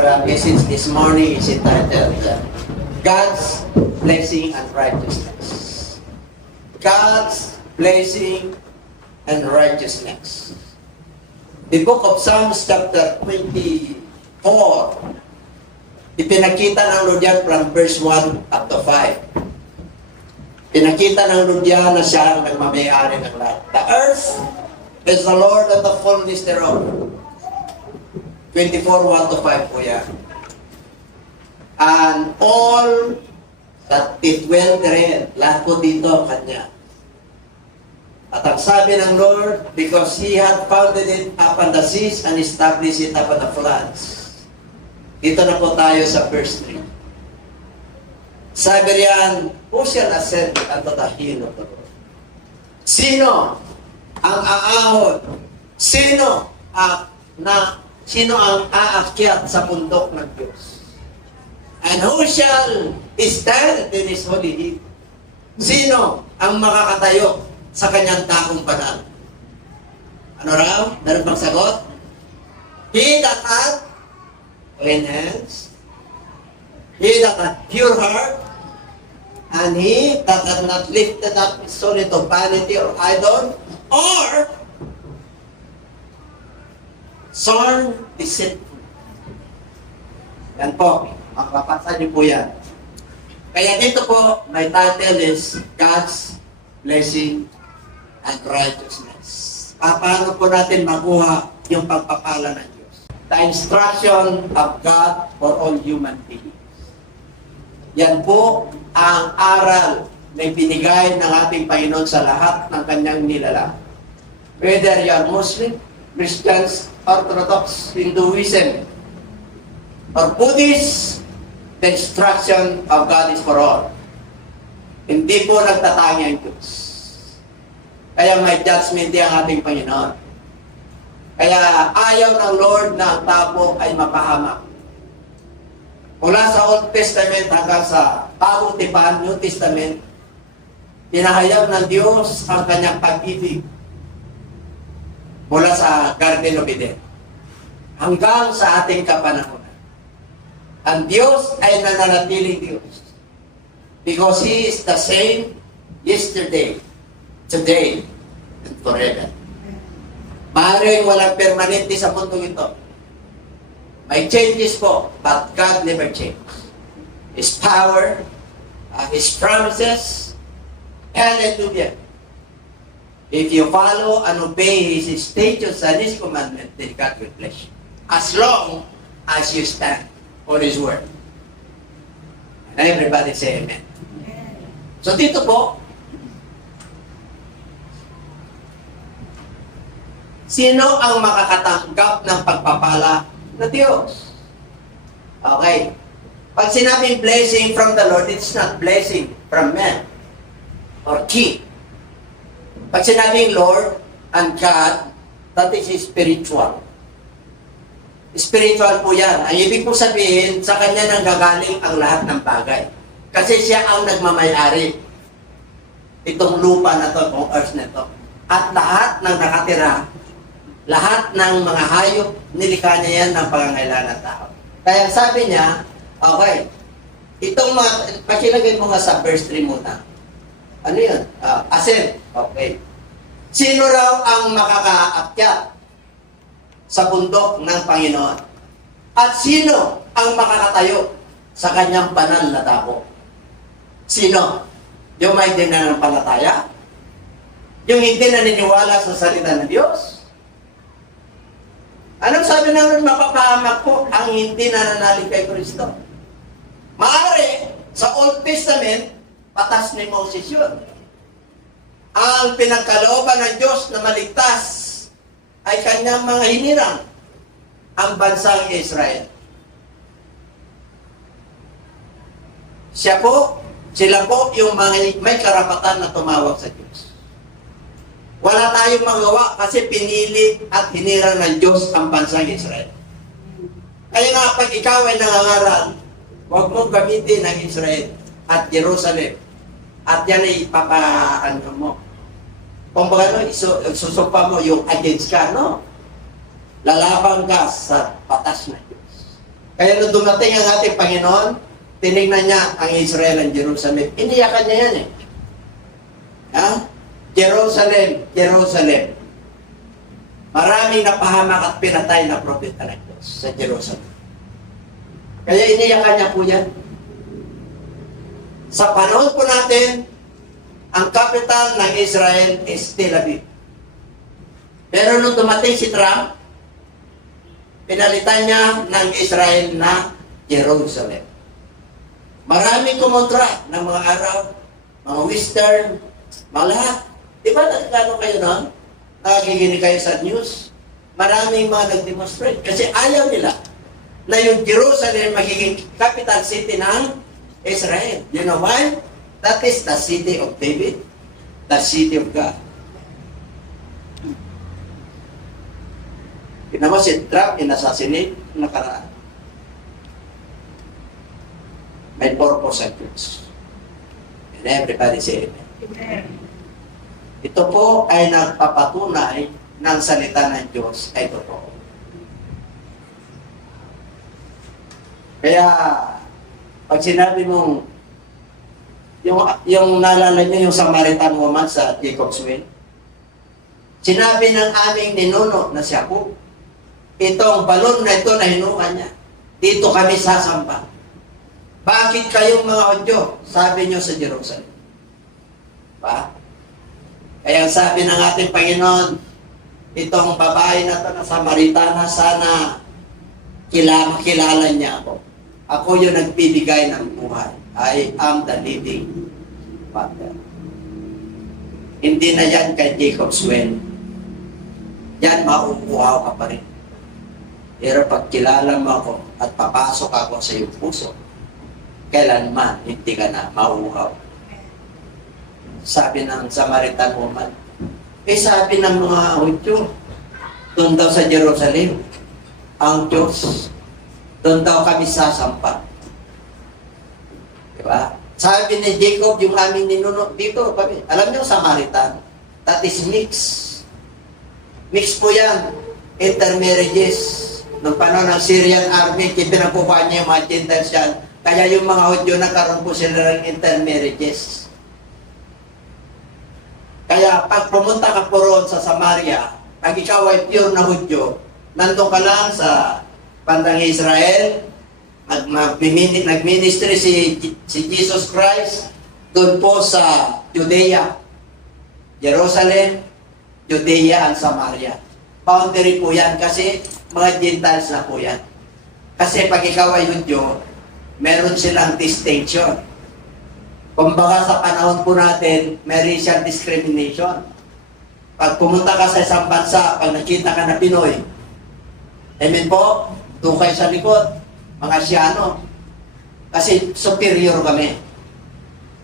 Our message this morning is entitled God's Blessing and Righteousness. God's Blessing and Righteousness. The book of Psalms chapter 24, ipinakita ng Lord yan from verse 1 up to 5. Pinakita ng Lord yan na siya ang nagmamayari ng lahat. The earth is the Lord and the fullness thereof. 24, 1 to 5 po yan. And all that it dwell therein, lahat po dito kanya. At ang sabi ng Lord, because He had founded it upon the seas and established it upon the floods. Dito na po tayo sa verse 3. Sabi riyan, who shall ascend unto the hill of the Lord? Sino ang aahon? Sino ang aakyat sa bundok ng Diyos? And who shall stand in His holy hill? Sino ang makakatayo sa kanyang dakong banal? Ano raw? Meron bang sagot? He that hath clean hands, he that hath pure heart, and he that hath not lifted up his soul into vanity or idol, or sworn deceitful. Yan po. Makapasa niyo po yan. Kaya dito po, my title is God's Blessing and Righteousness. Paano po natin makuha yung pagpapala ng Diyos? The instruction of God for all human beings. Yan po ang aral na binigay ng ating Panginoon sa lahat ng kanyang nilalang. Whether you are Muslim, Christians, Orthodox, Hinduism, or Buddhist, the instruction of God is for all. Hindi po nagtatangi ang Diyos. Kaya may judgment ang ating Panginoon. Kaya ayaw ng Lord na ang tao ay mapahamak. Mula sa Old Testament hanggang sa Bagong Tipan, New Testament, pinahayag ng Diyos ang kanyang pag-ibig mula sa Garden of Eden hanggang sa ating kapanahonan. Ang Diyos ay nananatiling Diyos because He is the same yesterday, today, and forever. Maaaring walang permanente sa mundo ito. May changes po, but God never changes. His power, His promises, hallelujah. If you follow and obey His statutes and His commandments, then God will bless you. As long as you stand on His word. And everybody say amen. So dito po, sino ang makakatanggap ng pagpapala na Diyos? Okay. Pag sinabing blessing from the Lord, it's not blessing from man or king. Pag sinabing Lord and God, that is spiritual. Spiritual po yan. Ang ibig po sabihin, sa Kanya nang gagaling ang lahat ng bagay. Kasi Siya ang nagmamayari. Itong lupa na to, itong earth na to. At lahat ng nakatira, lahat ng mga hayop, nilikha niya yan ng pangangailangan ng tao. Kaya sabi niya, okay, itong mga, pakilagay mo nga sa verse 3 muna. Ano yun? Ascend. Okay. Sino raw ang makakaakyat sa bundok ng Panginoon? At sino ang makakatayo sa kanyang banal na dako? Sino? Yung may dinanampalataya? Yung hindi naniniwala sa salita ng Diyos? Anong sabi ng mapapahamak po ang hindi nananalig kay Kristo? Maaari, sa Old Testament, patas ni Moses yun. Ang pinagkalooban ng Diyos na maligtas ay kanyang mga hinirang, ang bansang Israel. Sila po yung mga may karapatan na tumawag sa Diyos. Wala tayong magawa kasi pinili at hinirang ng Diyos ang bansang Israel. Kaya nga, pag ikaw ay nangangaral, huwag mong gamitin ang Israel at Jerusalem. At yan ay ipapaano mo. Kung baga, susupa mo yung against ka, no? Lalaban ka sa batas na Diyos. Kaya nung dumating ang ating Panginoon, tinignan niya ang Israel and Jerusalem. Iniyakan niya yan eh. Ha? Jerusalem, Jerusalem. Maraming napahamak at pinatay na propeta ng Diyos sa Jerusalem. Kaya iniyakan niya po yan. Sa panahon po natin, ang capital ng Israel is Tel Aviv. Pero nung dumating si Trump, pinalitan niya ng Israel na Jerusalem. Maraming kumontra ng mga Arab, mga Western, mga lahat. Di ba nagkano kayo nun? Nakikinig kayo sa news. Maraming mga nag-demonstrate kasi ayaw nila na yung Jerusalem magiging capital city ng Israel. You know why? That is the city of David, the city of God. Tignan mo si Trump, inassassinate, nakaraan. May purpose ang Diyos. And everybody say amen. Amen. Ito po ay nagpapatunay ng salita ng Diyos ay totoo. Kaya, pag sinabi mong, yung naalala niyo yung Samaritan woman sa Jacob's Well, sinabi ng aming ninuno na si Jacob, itong balon na ito na hinuha niya, dito kami sasamba. Bakit kayong mga Hudyo? Sabi niyo sa Jerusalem. Ba? Kaya sabi ng ating Panginoon, itong babae na ito na Samaritana, sana kilala niya ako. Ako yung nagbibigay ng buhay. I am the living water. Hindi na yan kay Jacob's Well. Yan, mauuhaw ka pa rin. Pero pag kilala mo ako at papasok ako sa iyong puso, kailanman hindi ka na mauuhaw. Sabi ng Samaritan woman. Sabi ng mga Hudyo, doon daw sa Jerusalem, ang Diyos, doon daw kami sasampa. Diba? Sabi ni Jacob, yung aming ninuno dito, kami, alam niyo, Samaritan, that is mix. Mix po yan. Intermarriages. Nung panahon ng Syrian army, pinagpukuhan niya yung mga Gentiles yan. Kaya yung mga Hudyo, nagkaroon po sila ng intermarriages. Kaya pag pumunta ka po roon sa Samaria, pag ikaw ay pure na Hudyo, nandun ka lang sa bandang Israel, nag-ministry si Jesus Christ, doon po sa Judea, Jerusalem, Judea and Samaria. Boundary po yan kasi mga Gentiles na po yan. Kasi pag ikaw ay Hudyo, meron silang distinction. Kumbaga sa panahon po natin, may racial discrimination. Pag pumunta ka sa isang bansa, pag nakita ka na Pinoy, amen po, tukay sa likod, mga Asyano. Kasi superior kami.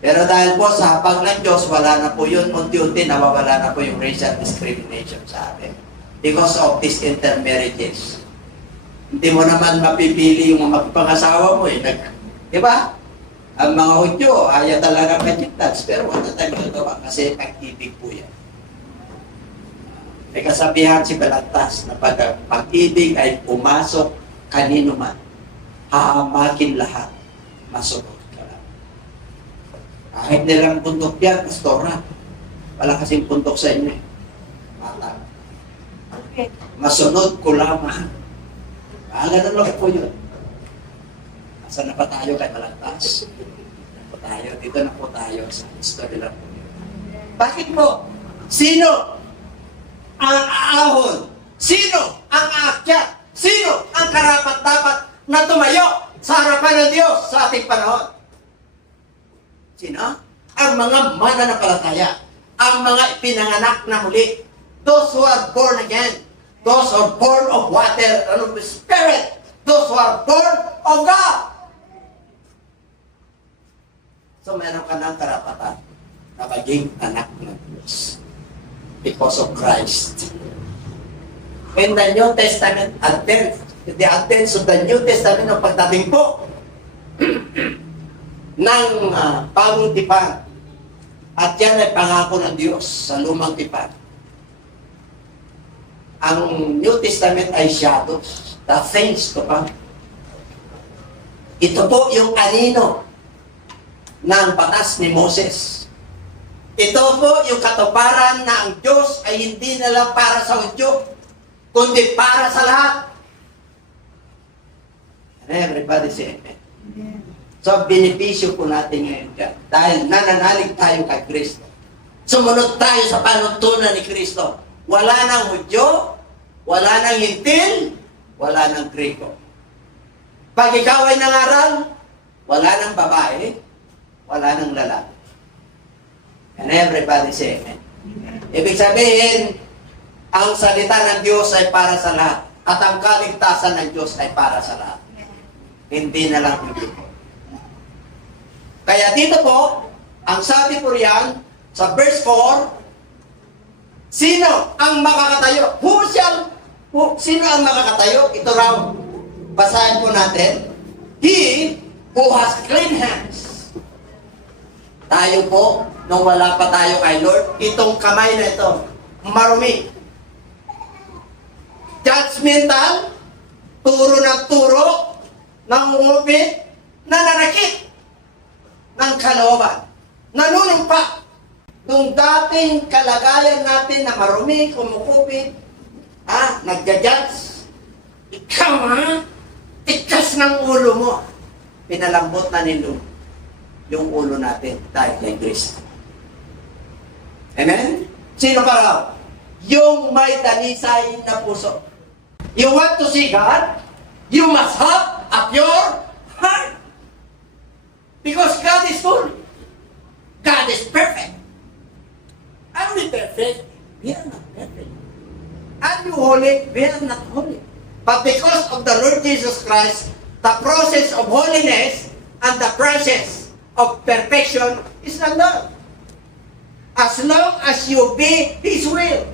Pero dahil po sa hapag ng Diyos, wala na po yun. Unti-unti nawawala na po yung racial discrimination sa atin. Because of these intermarriages. Hindi mo naman mapipili yung magpangasawa mo eh. Di ba? Ang mga Hudyo, ayaw talaga Gentiles. Pero wala tayong magagawa kasi pag-ibig po yan. May kasabihan si Balagtas na pag pag-ibig ay pumasok kanino man, hahamakin lahat, masunod ka lang. Kahit nilang puntok yan, pastora, wala kasing puntok sa inyo eh. Mata. Masunod ko lamang. Ganun lang po yun. Saan na pa tayo kay Balagtas? Dito na po tayo sa history lang po. Bakit po? Sino ang aahon? Sino ang aakyat? Sino ang karapat-dapat na tumayo sa harapan ng Diyos sa ating panahon? Sino? Ang mga mananampalataya. Ang mga ipinanganak na muli. Those who are born again. Those who are born of water and of the Spirit. Those who are born of God. So meron ka ng karapatan na maging anak ng Diyos because of Christ. In the New Testament, the advance of the New Testament, ng pagdating po ng bagong tipan, at yan ay pangako ng Diyos sa lumang tipan. Ang New Testament ay shadows, the things to come. Ito po yung anino ng batas ni Moses. Ito po yung katuparan na ang Diyos ay hindi na lang para sa Hudyo, kundi para sa lahat. And everybody say amen. So, benepisyo po natin ngayon dyan. Dahil nananalig tayo kay Kristo. Sumunod tayo sa panuntunan ni Kristo. Wala nang Hudyo, wala nang Hintil, wala nang Grego. Pag ikaw ay nangaral, wala nang babae, wala nang lalaki. And everybody say amen. Ibig sabihin, ang salita ng Diyos ay para sa lahat. At ang kaligtasan ng Diyos ay para sa lahat. Hindi na lang hindi po. Kaya dito po, ang sabi po riyan, sa verse 4, sino ang makakatayo? Sino ang makakatayo? Ito raw, basahin po natin. He who has clean hands. Tayo po, nung wala pa tayo kay Lord, itong kamay na ito, marumi. Judgmental, turo ng turo, nangungupit, nananakit ng kalooban. Nanunumpa. Nung dating kalagayan natin na marumi, kumukupit, nagja-judge, ikaw tikas ng ulo mo. Pinalambot na ni Lord yung ulo natin dahil kay Kristo. Amen? Sino ka raw? Yung may dalisay na puso. You want to see God? You must have a pure heart. Because God is full. God is perfect. Are we perfect? We are not perfect. Are you holy? We are not holy. But because of the Lord Jesus Christ, the process of holiness and the process of perfection is not done. As long as you obey His will.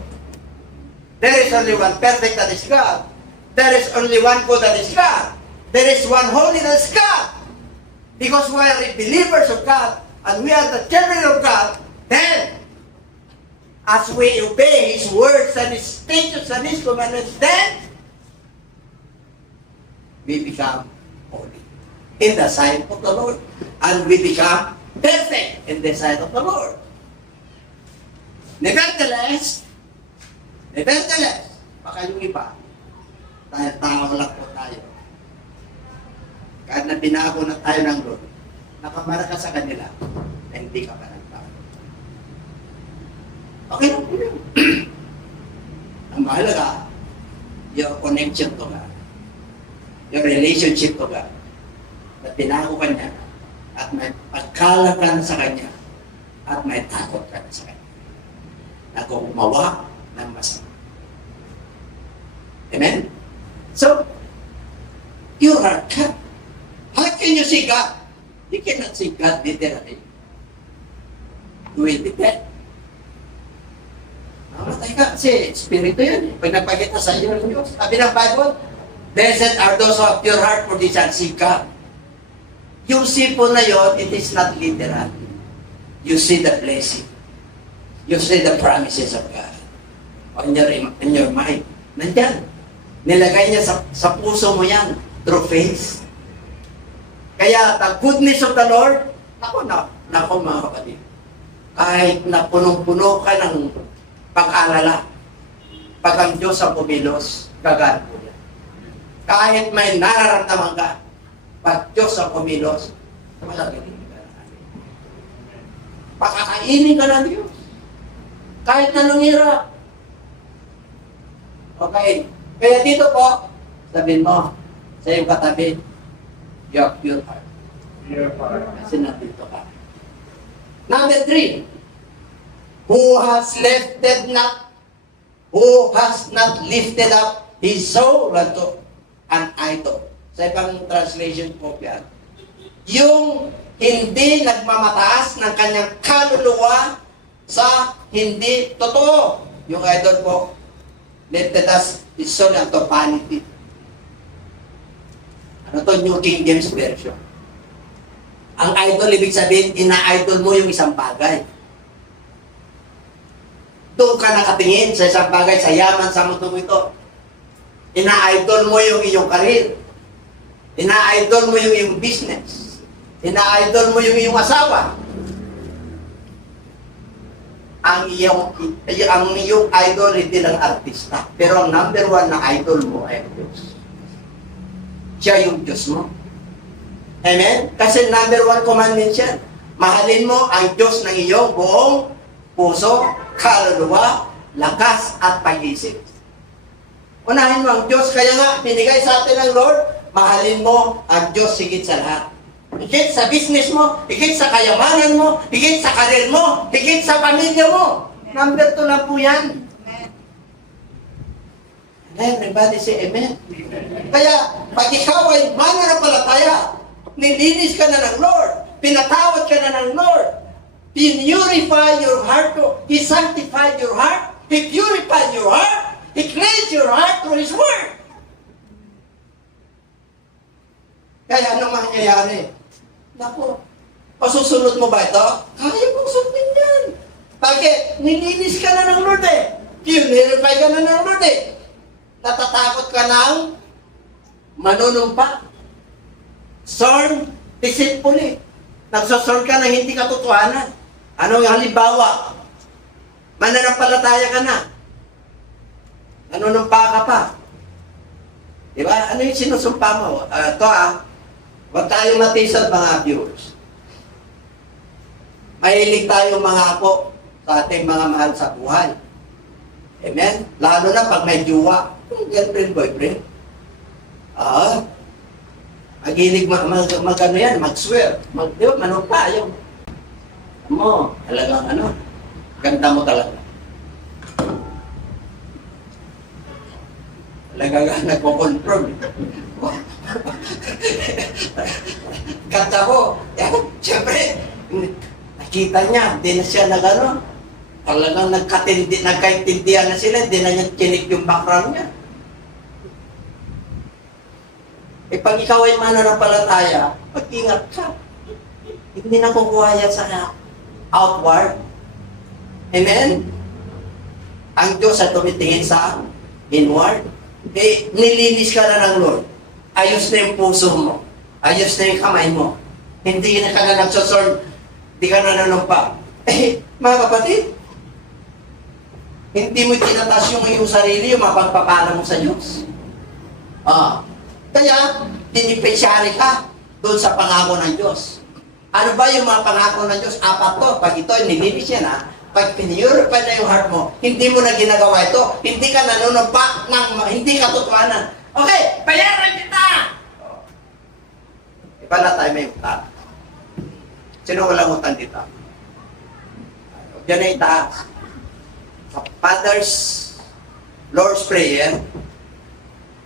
There is only one perfect, that is God. There is only one good, that is God. There is one holy, that is God. Because we are believers of God and we are the children of God, then as we obey His words and His statutes and His commandments, then we become holy in the sight of the Lord. And we become perfect in the sight of the Lord. Nevertheless, baka yung iba, dahil tao lang po tayo, kahit na binago na tayo ng Lord, nakamara ka sa kanila, na hindi ka pa nagbago. Okay lang po yun. Ang mahalaga, your connection to God, your relationship to God, na binago ka niya, at may pagkalat ka na sa Kanya, at may takot ka na sa Kanya, na gumawa ng masama. Amen? So, you are God. How can you see God? You cannot see God literally. You will be dead. Namatay ka kasi Espiritu yan. Pag nagpakita sa iyo ng Diyos. Sabi ng Bible, blessed are those who have pure heart, for they shall see God. Yung see po na yun, it is not literal. You see the blessing. You see the promises of God in your mind. Nandyan. Nilagay niya sa puso mo yan through faith. Kaya the goodness of the Lord, nako mga kapatid, kahit na punong-puno ka ng pag-alala, pag ang Diyos ang kumilos, gagana po yan. Kahit may nararamdaman ka, pag Diyos ang kumilos, malagaling ka na. Pakakainin ka ng Diyos. Kahit na nangyira. Okay. Kaya dito po, sabihin mo, sa iyong katabi, you have pure heart. Pure heart. Kasi nandito ka. Number 3, who has not lifted up his soul unto an idol. Sa ibang translation po yan, yung hindi nagmamataas ng kanyang kaluluwa sa hindi totoo. Yung idol po, lifted us his soul unto vanity. Ano to? New King James Version. Ang idol, ibig sabihin, ina-idol mo yung isang bagay. Doon ka nakatingin sa isang bagay, sa yaman, sa mundo mo ito. Ina-idol mo yung iyong karir. Ina-idol mo yung iyong business. Ina-idol mo yung iyong asawa. Ang iyong idol hindi lang artista. Pero ang number one na idol mo ay Diyos. Siya yung Diyos mo. Amen? Kasi number one commandment siya. Mahalin mo ang Diyos ng iyong buong puso, kaluluwa, lakas at pag-isip. Unahin mo ang Diyos. Kaya nga, binigay sa atin ng Lord, mahalin mo ang Diyos higit sa lahat. Higit sa business mo, higit sa kayamanan mo, higit sa karir mo, higit sa pamilya mo. Number 2 lang po yan. Everybody say amen. Kaya, pag ikaw ay mananampalataya, nilinis ka na ng Lord, pinatawad ka na ng Lord, He-purify your heart, He sanctified your heart, He purified your heart, He cleansed your heart through His Word. Kaya ano mangyayari? Naku, pasusunod mo ba ito? Kaya mong sundin yan. Bakit? Nilinis ka na ng Lord eh. Purify ka na ng Lord eh. Natatakot ka ng manunumpa. Sorn, deceitfully. Nagsosorn ka na hindi katotohanan. Ano yung halimbawa? Mananampalataya ka na. Nanunumpa ka pa. Diba? Ano yung sinusumpa mo? Huwag tayong matisad mga viewers. Mahilig tayong mga apo sa ating mga mahal sa buhay. Amen? Lalo na pag may jowa, girlfriend, boyfriend. Magilig mag-ano yan, mag-swear. Di ba, manumpa yung mo, talagang ganda mo talaga. Talagang nagpo-confirm. Ganda ko. Yan, siyempre, nakita niya, hindi na siya talagang nagkaintindihan na sila, hindi na niya kinig yung background niya. Pag ikaw ay mananampalataya, mag-ingat ka. Hindi na kukuha yan sa outward. Amen? Ang Diyos ay tumitingin sa inward. Nilinis ka na ng Lord. Ayos na yung puso mo. Ayos na yung kamay mo. Hindi na ka na nagsosorn. Hindi ka na nanumpa. Mga kapatid, hindi mo tinatas yung iyong sarili, yung mapagpapala mo sa Diyos. Kaya, dinipesyari ka doon sa pangako ng Diyos. Ano ba yung mga pangako ng Diyos? 4 to. Pag ito, nilinis yan Pag pinurify na yung heart mo, hindi mo na ginagawa ito. Hindi ka nanunumpa ng hindi katotohanan. Okay, bayaran kita! Iba na tayo may utang. Sino walang utang dito? Diyan na itaas. Sa Father's Lord's Prayer,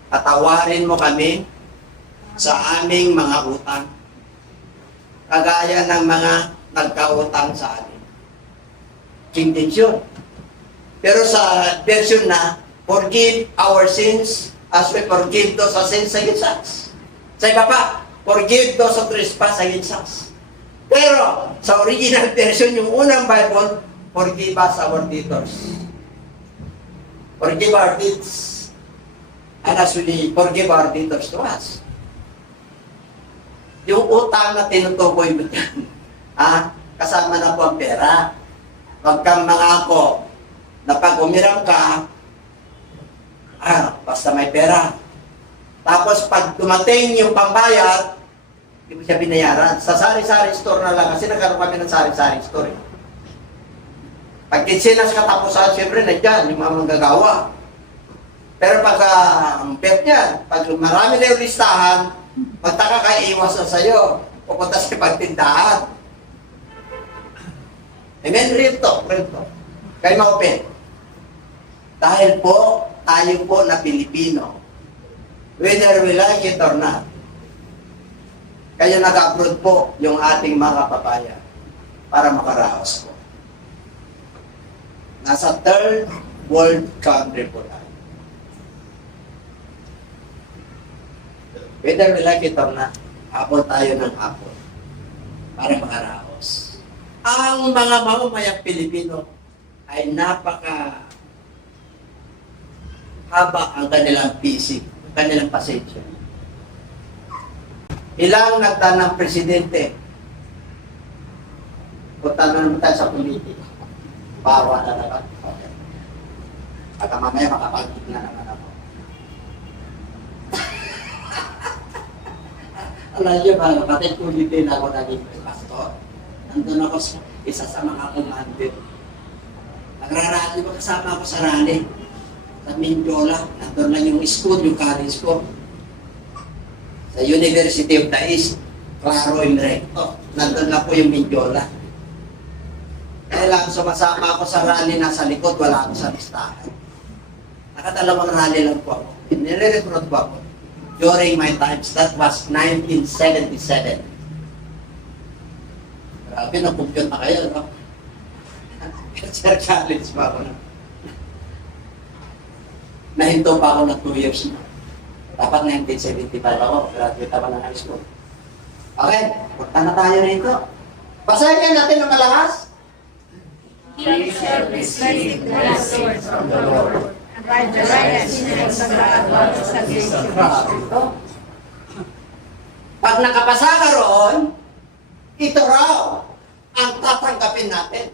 patawarin mo kami sa aming mga utang. Kagaya ng mga nagkautang sa amin. King James yun. Pero sa version na, forgive our sins as we forgive those who sins against us. Sa iba pa, forgive those who trespass against us. Pero sa original version, yung unang Bible, forgive us our debtors. Forgive our debts. And as we forgive our debtors to us. Yung utang na tinutukoy mo dyan, kasama na po ang pera. Huwag kang mangako na pag umiram ka, basta may pera. Tapos pag dumating yung pambayad, hindi mo siya binayaran. Sa sari-sari store na lang, kasi nagkaroon kami ng sari-sari store. Pag kinsinas katapusan, siyempre nandiyan yung mga manggagawa. Pero pag bet niyan, pag marami na yung listahan, magtaka ka, iiwas na sa'yo. Pupunta sa pagtindahan. Amen? Real talk. Kayo ma-open. Dahil po, tayo po na Pilipino, whether we like it or not, kaya nag-upload po yung ating mga kababayan para makaraos po. Nasa third world country po tayo. Whether we like it or not, hapon tayo ng hapon para makaraos. Ang mga mamamayang Pilipino ay napaka haba ang kanilang pisik, ang kanilang pasensya. Ilang nagtanang presidente? Punta na naman tayo sa politika. Bawa na naman. Okay. At mamaya makapagkip na naman ako. Alam niyo ba, kapatid ko dito na ako naging pastor. Nandun ako sa isa sa mga commander. Nagrarally ko, kasama ako sa rally. Sa Mindiola, nandun lang yung school, yung college ko. Sa University of the East, Claro and Recto. Nandun lang po yung Mindiola. Kaya lang, sumasama ako sa rally nasa likod, wala ako sa listahan. Nakadalawang rally lang po ako. Nire-recruit po ako. During my times, that was 1977. Grabe, napumpyon pa kayo, no? Sir, college pa ako na. Nahinto pa ako ng 2 years na. Dapat 1975 ako, graduate ako ng high school. Okay, punta na tayo rito. Basahin natin ng malakas. He shall receive the blessings of the Lord, and righteousness of God sa salvation. Pag nakapasa ka roon, ito raw ang tatanggapin natin.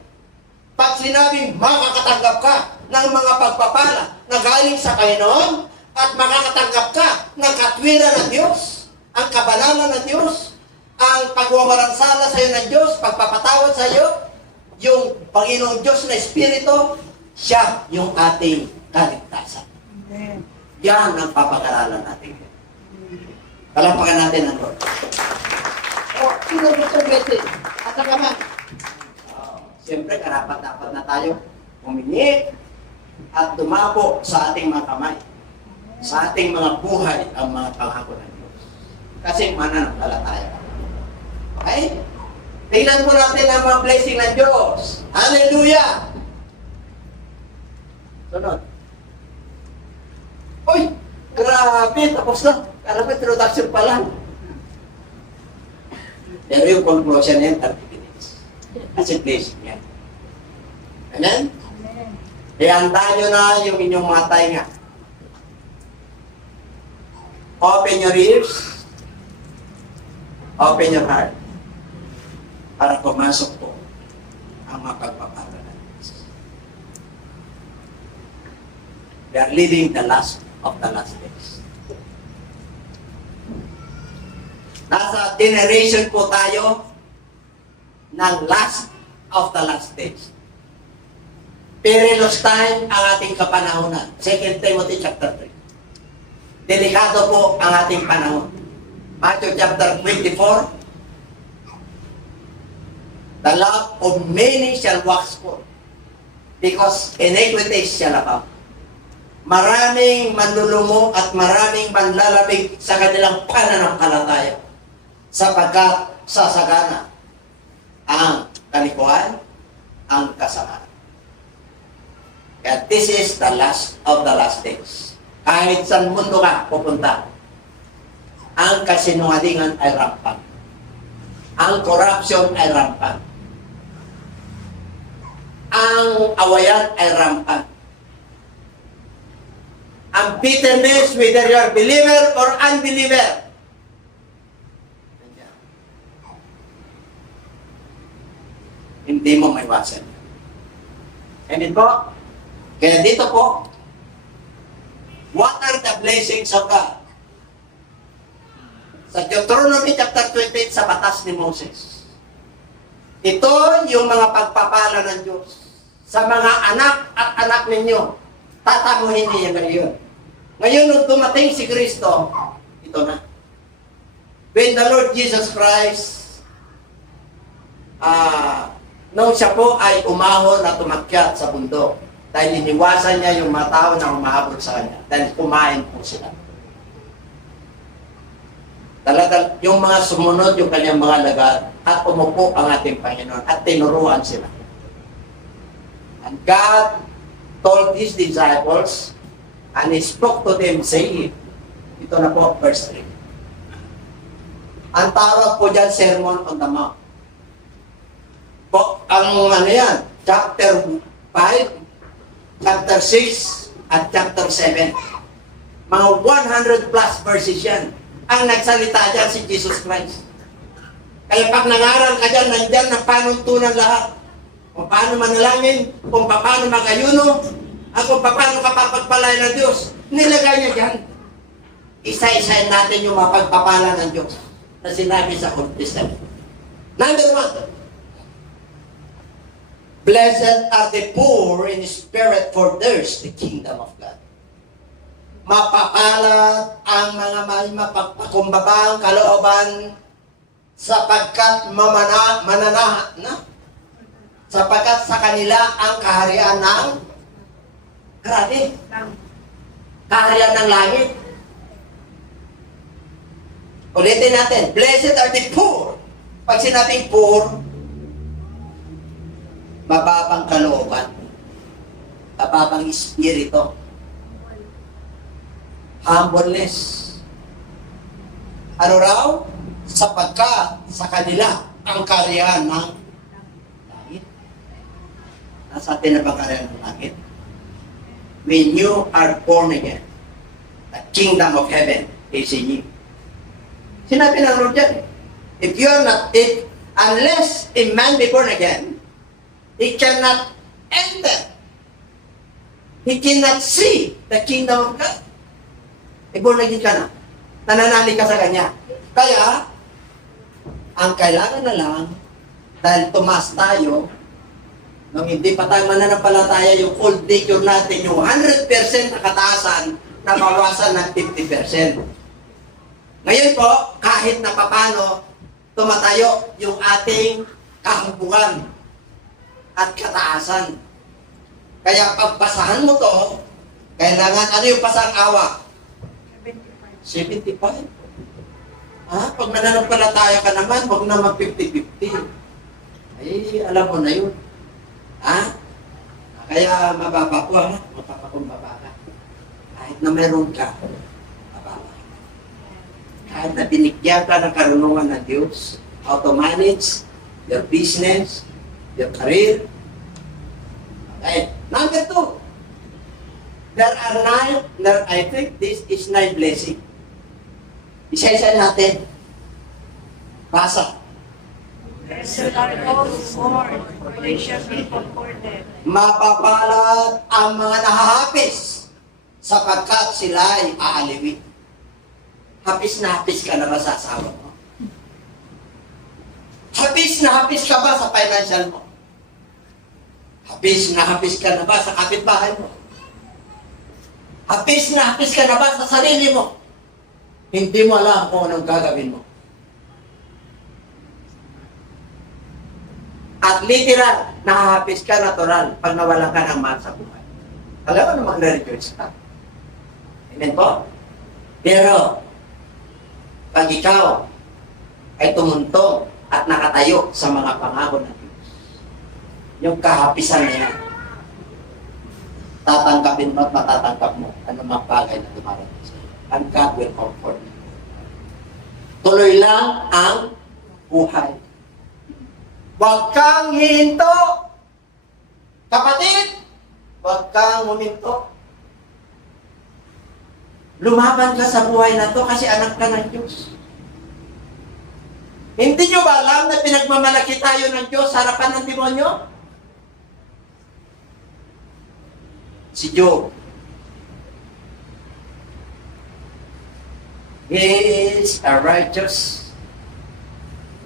Pag sinabing makakatanggap ka ng mga pagpapala na galing sa Panginoon at makakatanggap ka ng katwiran ng Diyos, ang kabanalan ng Diyos, ang pagwawalansala sa iyo ng Diyos, pagpapatawad sa iyo, yung Panginoong Diyos na Espiritu, siya yung ating kaligtasan. Yan ang papag-aralan natin. Palampakan natin ang Lord. Sino gusto blessing? Asa ka man? Siyempre, karapat-dapat na tayo humingi at dumako sa ating mga kamay, sa ating mga buhay ang mga pangako ng Diyos. Kasi mananampalataya. Okay? Tingnan po natin ang mga blessing ng Diyos. Hallelujah! Sunod. Uy! Grabe! Tapos na. Alam mo, introduction pa lang. Pero yung conclusion yan, 30 minutes. Kasi blessing yan. Amen? Ihanda nyo na yung inyong mga tainga. Open your ears. Open your heart. Para pumasok po ang mapagpapala ng Diyos. We are living the last of the last days. Nasa generation po tayo ng last of the last days. Perilous time ang ating kapanahonan. 2 Timothy chapter 3. Delikado po ang ating panahon. Matthew chapter 24. The love of many shall wax forth, because iniquity shall abound. Maraming manlulumo at maraming manlalamig sa kanilang pananampalataya, sapagkat sasagana ang kalikuan, ang kasamaan. Kaya this is the last of the last days. Kahit saan mundo ka pupunta, ang kasinungalingan ay rampant. Ang corruption ay rampant. Ang awayan ay rampant. Ang bitterness, whether you are believer or unbeliever, hindi mo maiwasan. Amen po? Kaya dito po, what are the blessings of God? Sa Deuteronomy chapter 28 sa batas ni Moses. Ito yung mga pagpapala ng Diyos sa mga anak at anak ninyo. Tatamuhin niya ngayon. Ngayon, nung dumating si Kristo, ito na. When the Lord Jesus Christ, nung siya po ay umahon at umakyat sa bundok, dahil iniwasan niya yung mga tao na umahabol sa kanya, dahil kumain po sila. Talagang yung mga sumunod yung kanyang mga lagad at umupo ang ating Panginoon at tinuruan sila. And God told His disciples and He spoke to them saying, ito na po, verse 3. Ang tawag po dyan, Sermon on the Mount. Po, ang ano yan, chapter 5, chapter 6, at chapter 7. Mga 100 plus verses yan. ang nagsalita dyan si Jesus Christ. Kaya pag nangaral ka dyan, nandyan ang panuntunan lahat. Kung paano manalangin, kung paano mag-ayuno, at kung paano kapapagpalay ng Diyos. Nilagay niya dyan. Isa-isayin natin yung mapagpapala ng Diyos na sinabi sa Old Testament. Number 1, blessed are the poor in spirit, for theirs the kingdom of God. Mapapalad ang mga may mapagpakumbabang kalooban sapagkat mananahat na. Sapagkat sa kanila ang kaharian ng grabe. Kaharian ng langit. Ulitin natin. Blessed are the poor. Pag sinabing poor, mababang kalooban. Mababang espiritu. Humbleness. Ano raw? Sapagkat sa kanila ang kaharian ng langit. Nasa atin na ba kaharian ng langit? When you are born again, the kingdom of heaven is in you. Sinabi ng Lord dyan, if you are not, unless a man be born again, he cannot enter. He cannot see the kingdom of God. Born again ka na. Nananalig ka sa Kanya. Kaya, ang kailangan na lang, dahil tumas tayo, nung hindi pa tayo mananampalataya, yung old nature natin, yung 100% na kataasan, nabawasan ng 50%. Ngayon po, kahit na papano, tumatayo yung ating kahumbugan at kataasan. Kaya pagpasahan mo to, kailangan, ano yung pasang awa? 75. Pag mananampalataya ka naman, huwag naman 50-50. Ay, alam mo na yun. Kaya mababa ko, mapapakumbaba ka. Kahit na meron ka, mababa. Kahit na binigyan ka ng karunungan ng Diyos, how to manage your business, your career. Okay. Number 2, I think this is 9 blessing. Isa-isa natin. Basa. Blessed are those born, for they shall be comforted. Mapapalad ang mga nahahapis sapagkat sila ay aaliwin. Hapis na hapis ka na ba sa asawa mo? Hapis na hapis ka ba sa financial mo? Hapis na hapis ka na ba sa kapitbahay mo? Hapis na hapis ka na ba sa sarili mo? Hindi mo alam kung anong gagawin mo. At literal, nahahapis ka natural pag nawalan ka ng mahal sa buhay. Alam mo naman na-rejoice ka. Amen po? Pero, pag ikaw ay tumuntong at nakatayo sa mga pangako ng Diyos, yung kahapisan na yan, tatanggapin mo at matatanggap mo anumang bagay na dumarating sa iyo. And God will comfort you. Tuloy lang ang buhay. Huwag kang hihinto. Kapatid, huwag kang huminto. Lumaban ka sa buhay na to kasi anak ka ng Diyos. Hindi nyo ba alam na pinagmamalaki tayo ng Diyos sa harapan ng demonyo? Si Job. He is a righteous,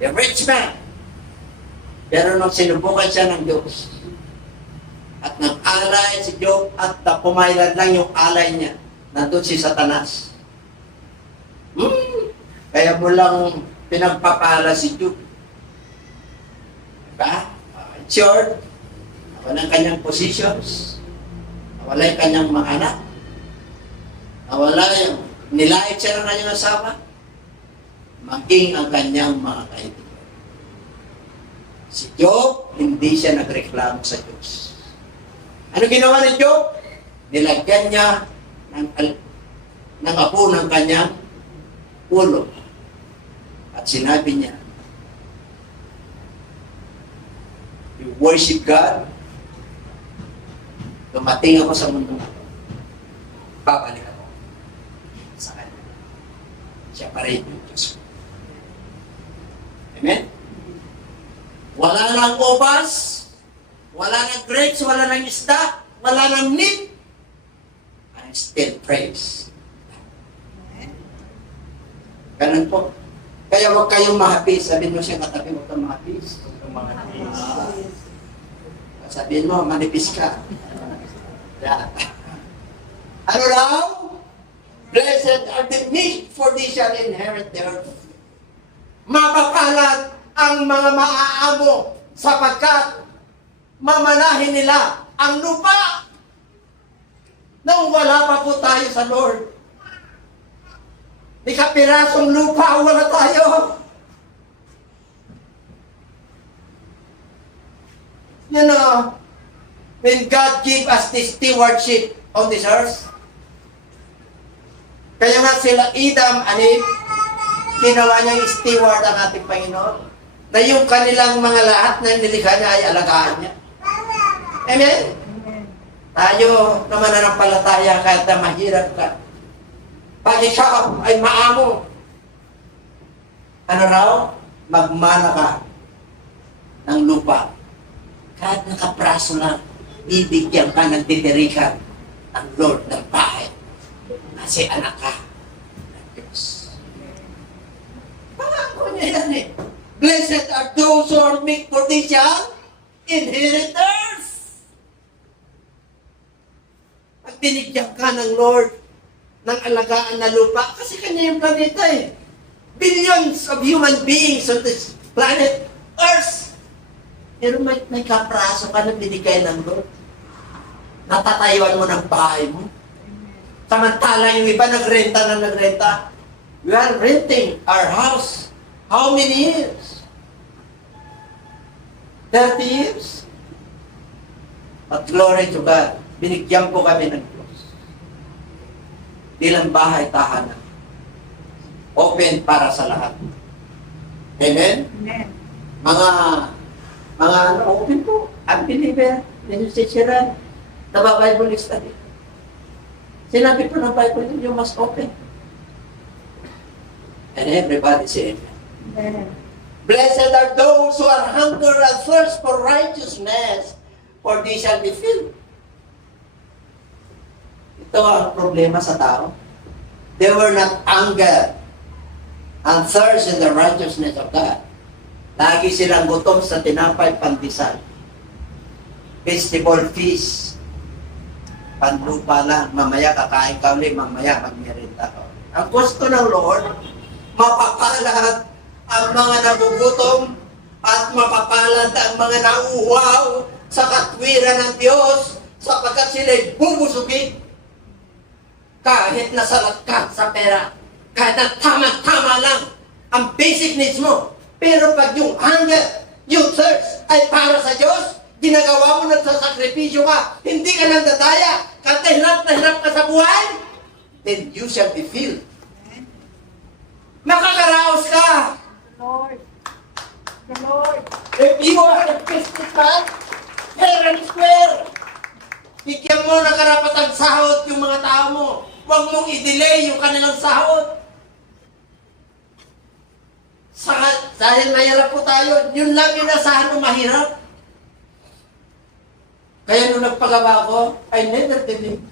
a rich man. Pero nung sinubukan siya ng Diyos, at nag-alay si Job at pumailad lang yung alay niya, nandun si Satanas. Kaya mo lang pinagpapala si Job. Diba? Short, nawala ang kanyang positions, nawala yung kanyang mga anak, nawala yung nilait siya ng kanyang asawa, maging ang kanyang mga kaibigan. Si Job, hindi siya nagreklamo sa Diyos. Ano ginawa ni Job? Nilagyan niya ng apo ng kanyang ulo. At sinabi niya, you worship God, dumating ako sa mundo na ito, babalik ako sa Kanya. siya pa rin yung Diyos. Amen? Wala nang ubas, wala nang grapes, wala nang isda, wala nang meat. I still praise. Ganun po. Kaya huwag kayong mahapis. Sabihin mo siya katabi, huwag kang mahapis. Huwag kang mahapis. Sabihin mo, manipis ka. Yeah. Ano raw? Blessed are the meek, for they shall inherit the earth. Mapapalad ang mga maaamo sapagkat mamanahin nila ang lupa. Nang wala pa po tayo sa Lord. Di kapirasong lupa, wala tayo. You know, when God gave us the stewardship on this earth, kaya nga sila Adam, ginawa niyang steward ang ating Panginoon, na yung kanilang mga lahat na nilikha niya ay alagaan niya. Amen? Tayo na mananampalataya kahit na mahirap ka. Pag ikaw ay maamo, ano raw? Magmana ka ng lupa. Kahit nakapraso lang, bibigyan ka ng titirikan ng Lord ng bahay. Kasi anak ka ng Diyos. Pangako niya yan eh. Blessed are those who are meek, for they shall inherit earth. Pag binigyan ka ng Lord ng alagaan na lupa, kasi kanya yung planeta eh. Billions of human beings on this planet, Earth. Pero may kapraso ka na binigay ng Lord. Natatayuan mo ng bahay mo. Samantala yung iba nagrenta na nagrenta. We are renting our house. How many years? 30 years? But glory to God. Binigyan po kami ng Diyos. Bilang bahay tahanan. Open para sa lahat. Amen? Amen. Mga open po. Unbeliever. Nagsisiran. Bible study. Sinabi po ng Bible, you must open. And everybody say amen. Amen. Blessed are those who are hunger and thirst for righteousness, for they shall be filled. Ito ang problema sa tao. They were not hunger and thirst in the righteousness of God. Lagi silang gutom sa tinapay pandesal. Vegetable feast. Panlupa lang. Mamaya kakain ka ulit, mamaya magmerenda ka. Ang gusto ng Lord, mapapalad ang mga nagugutom at mapapalad ang mga nauuhaw sa katwiran ng Diyos sapagkat sila'y bubusugin. Kahit nasalat ka sa pera, kahit na tama-tama lang ang basic needs mo. Pero pag yung hunger, yung thirst ay para sa Diyos, ginagawa mo nagsasakripisyo ka, hindi ka nandadaya, kahit na hirap ka sa buhay, then you shall be filled. Makakaraos ka. The Lord. The Lord. If you are a businessman, fair and square. Bigyan mo ng karapatang sahod yung mga tao mo. Huwag mong i-delay yung kanilang sahod. Dahil mayala po tayo, yun lang inasahan mo mahirap. Kaya nung nagpagawa ko, I never believed.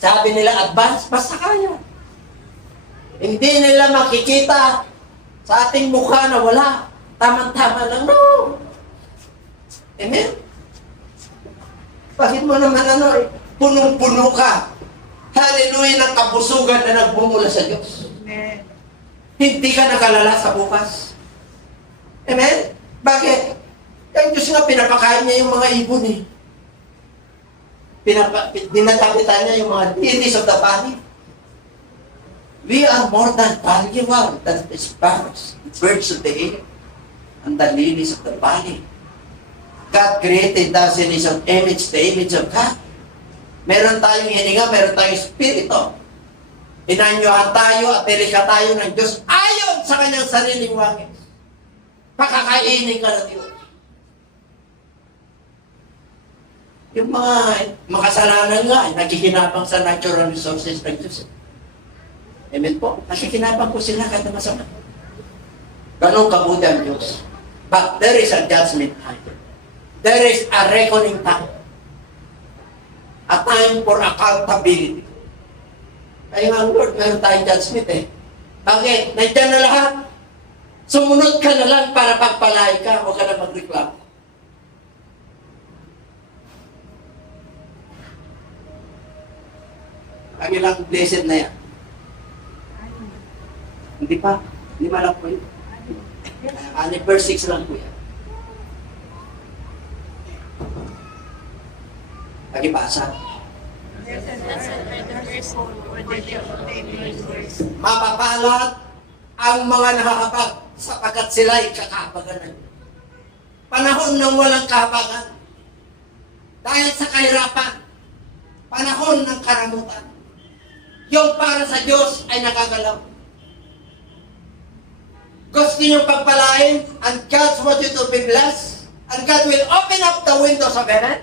Sabi nila, advance, basta kaya. Hindi nila makikita sa ating mukha na wala. Tama-tama lang, no. Amen? Bakit mo naman punong-puno ka? Hallelujah ng kabusugan na nagbumula sa Diyos. Amen. Hindi ka nakalala sa bukas. Amen? Bakit? Ang Diyos nga, pinapakain niya yung mga ibon eh. Dinatapitan niya yung mga lilies of the valley. We are more than valuable than the sparrows, the birds of the air, and the lilies of the valley. God created us in His own image, the image of God. Meron tayong hininga, meron tayong spirito. Inanyuhan tayo at nilikha tayo ng Diyos ayon sa kanyang sariling wangis. Pakakainin ka ng Diyos. Yung mga makasalanan nga, nakikinabang sa natural resources ng Diyos. Amen po? Nakikinabang po sila kahit na masama. Ganong kabuti ang Diyos. But there is a judgment time. There is a reckoning time. A time for accountability. Kaya nga, Lord, meron tayong judgment eh. Bakit? Nandiyan na lahat. Sumunod ka na lang para pagpalay ka. Huwag ka na magreklamo. Ang ilang blessed na yan. Hindi pa. Hindi pa lang po yun. Verse 6 lang po yan. Pagibasa. Mapapalad ang mga nakakapag sapagkat sila ay kakahabagan. Panahon ng walang kahabagan. Dahil sa kahirapan, panahon ng karamutan, yung para sa Diyos ay nakagalaw. Gusto niyo pagpalain, and God wants you to be blessed, and God will open up the windows of heaven,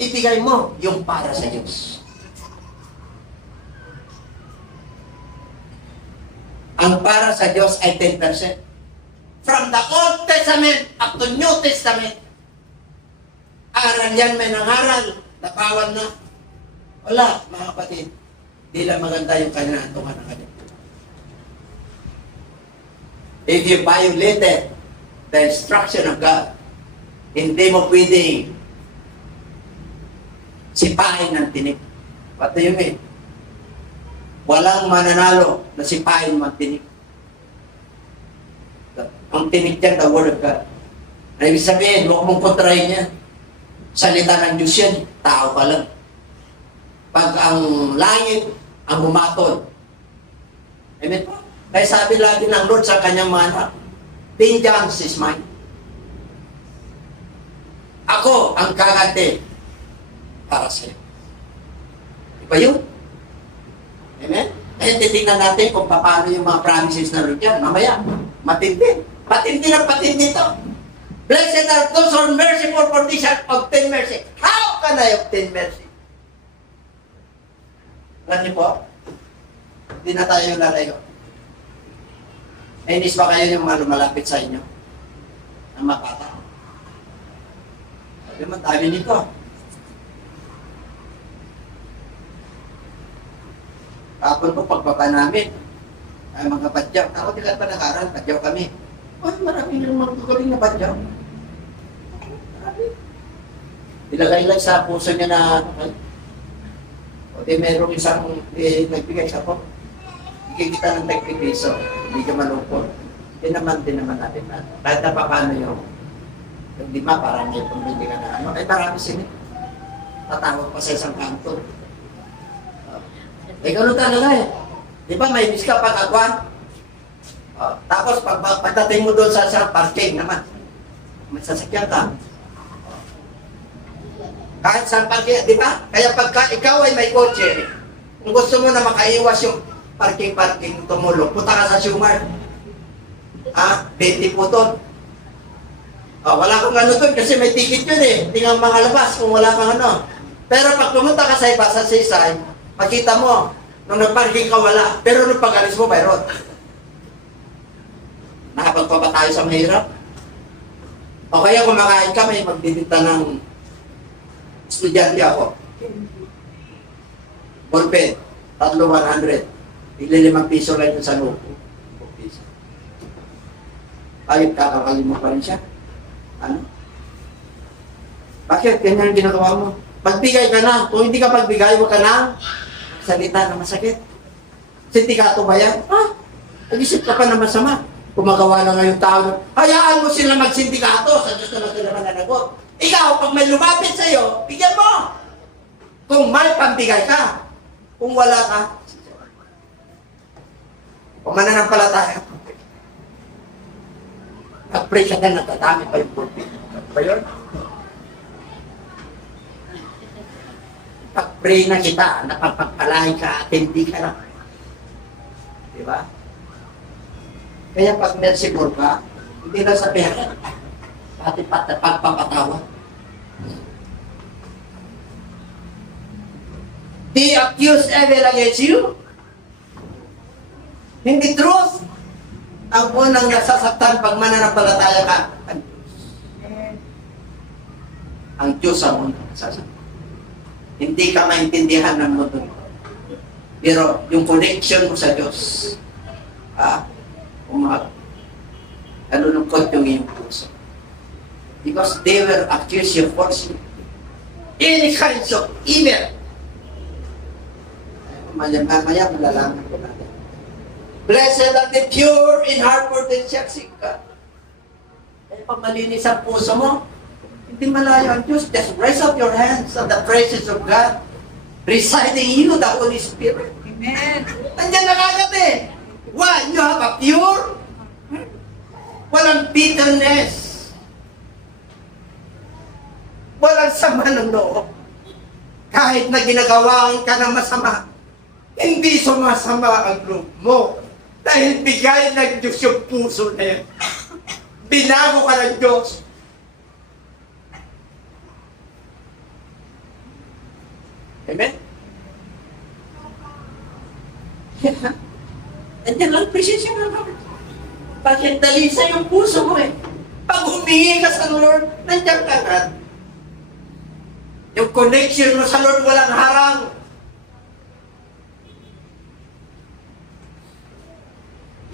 ibigay mo yung para sa Diyos. Ang para sa Diyos ay 10%. From the Old Testament up to New Testament, aral yan, may nangaral, napawan na. Wala, mga kapatid. Di lang maganda yung kanya natungan ng kanya. If you violated the instruction of God, hindi mo pwedeng sipahin ng tinik. What do you mean? Walang mananalo na sipahin mo ang tinik. Ang tinik dyan, the Word of God. Na ibig sabihin, huwag mong kontrahin niya. Salita ng Diyos yan, tao ka lang. Pag ang langit ang bumatol. Amen po? Kaya sabi lagi ng Lord sa kanyang mga anak, vengeance is mine. Ako ang kaganti para sa iyo. Iba yun? Amen? Kaya titignan natin kung paano yung mga promises na Lord yan. Mamaya, matindi. Patindi na patindi ito. Blessed are those who are merciful, for they shall obtain mercy. How can I obtain mercy? Alam niyo po, hindi na tayo lalayo. Nainis ba kayo yung mga lumalapit sa inyo? Ang mapata. Sabi mo, dami nito. Kapon po, pagbaba namin, ay mga badyaw. Ako di ka pa nakaral, badyaw kami. Ay, maraming yung mga kagaling na badyaw. Ilagay lang sa puso niya na, o di merong isang nagbigay sa po. Bigay kita ng tag-piso, hindi ka malungkot. Din naman natin na. Kahit na pa paano yung lima, parang may pumili ka na ano. Ay, marami sila. Tatawag pa sa isang kanto. Eh, gano'n talaga eh. Di ba may miss ka pag-agwan? Tapos pagdating mo doon sa parking naman, may sasakyan ka. Kahit saan parking, di ba? Kaya pagka ikaw ay may kotse, kung gusto mo na makaiwas yung parking tumulong, punta ka sa Sumar. 20 po doon. Wala kang ano doon kasi may ticket yun eh. Hindi nga mga labas kung wala kang ano. Pero pag pumunta ka sa iba, sa Sisay, makita mo, nung nag-parking ka wala, pero nung pag-alis mo, mayroon. Nakapagpa ba tayo sa mahirap? O kaya kumakain ka, may magbibinta ng estudyante ako. Ballpen, 100. Bigla 5 piso lang yung sa lupo. 5 piso. Ayun, kakakalim mo pa rin siya. Ano? Bakit? Ganyan ang ginagawa mo. Pagbigay ka na. Kung hindi ka pagbigay, huwag ka na salita na masakit. Sindikato ba yan? Nag-isip ka pa na masama. Kumagawa na ngayong tao. Hayaan mo sila magsindikato. Sa Diyos naman sila mananagot. Ikaw, pag may lumapit sa'yo, bigyan mo. Kung may pambigay ka. Kung wala ka, kung mananampalataya, pag-pray ka na natatami pa yung pulpit. Ba yun? Pag-pray na kita, napapagpalain ka at hindi ka lang. Diba? Kaya pag merciful ka, hindi na sa pera. Pati pagpapatawa. Be accused evil against you. Hindi truth. Ang unang nasasaktan pag mananampalataya ka, ang Diyos ang unang nasasaktan. Hindi ka maintindihan ng mundo. Pero yung connection mo sa Diyos, nalulungkot yung iyong puso. Because they will accuse you falsely. Any kinds of evil. Mamaya malalaman ko natin. Blessed are the pure in heart, for they shall see God. Kaya pag malinis ang puso mo, hindi malayo ang Diyos. Just raise up your hands at the presence of God. Residing in you, the Holy Spirit. Amen. Nandiyan na kagad eh. Why? You have a pure, walang bitterness. Walang sama ng loob. Kahit na ginagawaan ka ng masama, hindi sumasama ang loob mo. Dahil bigay ng Diyos yung puso na yan. Binago ka ng Diyos. Amen? Nandiyan lang presensya ng Lord. Bakit dalisa yung puso mo eh? Pag humingi ka sa Lord, nandiyan ka agad. Yung connection mo sa Lord walang harang.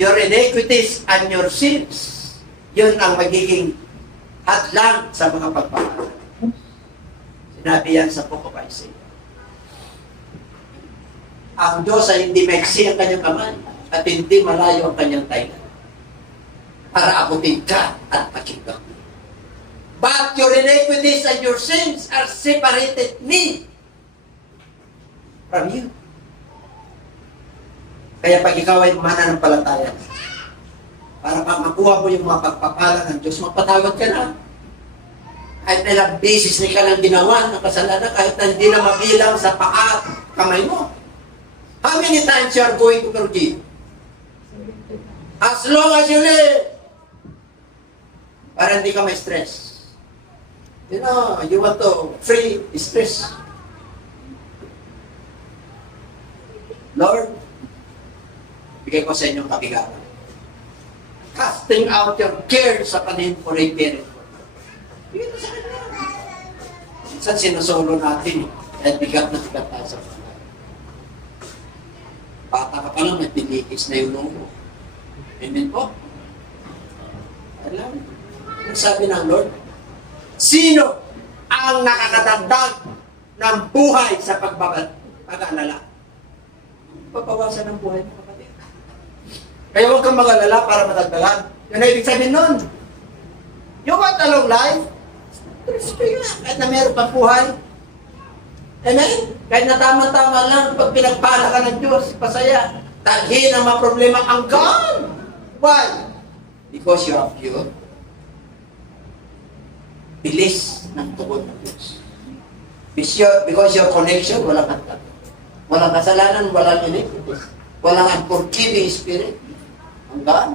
Your iniquities and your sins, yun ang magiging hadlang sa mga pagpapala. Sinabi yan sa Book of Isaiah. Ang Diyos ay hindi maiksi ang kanyang kamay at hindi malayo ang kanyang tainga para abutin ka at pakinggan. But your iniquities and your sins are separated me from you. Kaya pag ikaw ay mananampalataya, para pag makuha mo yung mga pagpapala ng Diyos, magpatawad ka na. Kahit na ilang beses na ka lang ginawa ng kasalanan, kahit na hindi na mabilang sa paa at kamay mo. How many times you are going to forgive? As long as you live. Para hindi ka may stress. You know, you want to free stress. Lord, bigay ko sa inyong kabigaran. Casting out your cares sa kanin for a parent. Bigay ko sa kanila. Minsan sinusolo natin eh. Bigat na bigat tayo sa kanila. Bata ka pa lang, nagbiligis na yung lungo. Amen po? Alam, ang sabi ng Lord, sino ang nakakadagdag ng buhay sa pag-alala? Papawasan ng buhay mo, kapatid. Kaya huwag kang mag-alala para madagdagan. Yun ang ibig sabihin nun. You want a long life? Kahit na meron pang buhay. Amen? Kahit na tama-tama lang, pag pinagpala ka ng Diyos, pasaya. Talhin ang mga problema ang gone. Why? Because you are pure. Bilis ng tugon ng Diyos. Because your connection, walang hantag. Walang kasalanan, walang iniquities. Walang unforgiving spirit. Ang gaan.